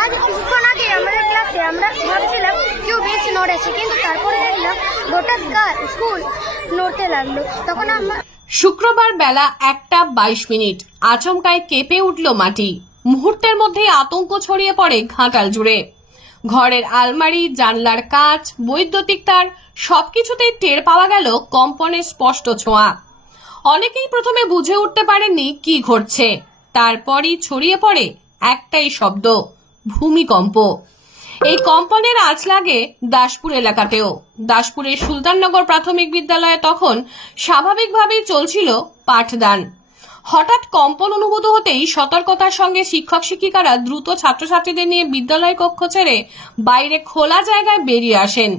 আজ কিছুক্ষণ আগে আমাদের ক্লাসে আমরা ভাবছিলাম কেউ বেঞ্চ নড়েছে, কিন্তু তারপরে দেখলাম গোটা স্কুল নড়তে লাগলো। তখন আমরা শুক্রবার বেলা 1:22 আচমকায় কেঁপে উঠল মাটি। মুহূর্তের মধ্যেই আতঙ্ক ছড়িয়ে পড়ে ঘাটাল জুড়ে। ঘরের আলমারি, জানলার কাঁচ, বৈদ্যুতিক তার সবকিছুতেই টের পাওয়া গেল কম্পনের স্পষ্ট ছোঁয়া। অনেকেই প্রথমে বুঝে উঠতে পারেননি কি ঘটছে। তারপরই ছড়িয়ে পড়ে একটাই শব্দ, ভূমিকম্প। এই কম্পনের আঁচ লাগে দাসপুর এলাকাতেও। দাসপুরের সুলতাননগর প্রাথমিক বিদ্যালয়ে তখন স্বাভাবিকভাবেই চলছিল পাঠদান। হঠাৎ কম্পন অনুভূত হতেই সতর্কতার সঙ্গে শিক্ষক শিক্ষিকারা দ্রুত ছাত্রছাত্রীদের নিয়ে বিদ্যালয় কক্ষ ছেড়ে বাইরে খোলা জায়গায় বেরিয়ে আসেন।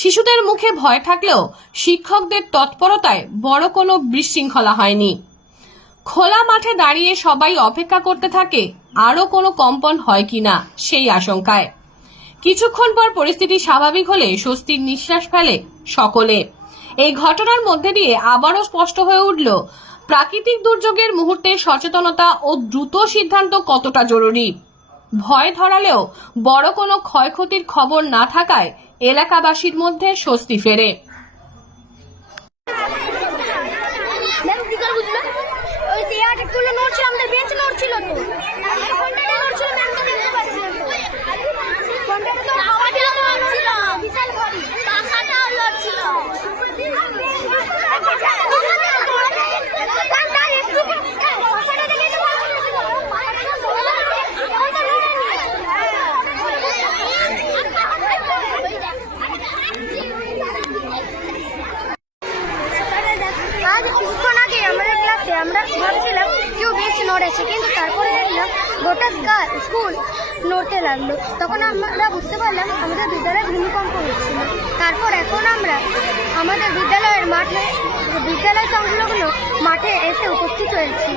শিশুদের মুখে ভয় থাকলেও শিক্ষকদের তৎপরতায় বড় কোনো বিশৃঙ্খলা হয়নি। খোলা মাঠে দাঁড়িয়ে সবাই অপেক্ষা করতে থাকে আরো কোনো কম্পন হয় কিনা সেই আশঙ্কায়। কিছুক্ষণ পর পরিস্থিতি স্বাভাবিক হলে স্বস্তির নিঃশ্বাস ফেলে সকলে। এই ঘটনার মধ্যে দিয়ে আবারও স্পষ্ট হয়ে উঠল প্রাকৃতিক দুর্যোগের মুহূর্তে সচেতনতা ও দ্রুত সিদ্ধান্ত কতটা জরুরি। ভয় ধরালেও বড় কোনো ক্ষয়ক্ষতির খবর না থাকায় এলাকাবাসীর মধ্যে স্বস্তি ফেরে। আজ কিছুক্ষণ আগে আমাদের ক্লাসে আমরা ভাবছিলাম কেউ বেঞ্চ নড়েছে, কিন্তু তারপরে দেখলাম গোটা স্কুল নড়তে লাগলো। তখন আমরা বুঝতে পারলাম আমাদের বিদ্যালয়ে ভূমিকম্প হচ্ছিল। তারপর এখন আমরা আমাদের বিদ্যালয় সংলগ্ন মাঠে এসে উপস্থিত হয়েছি।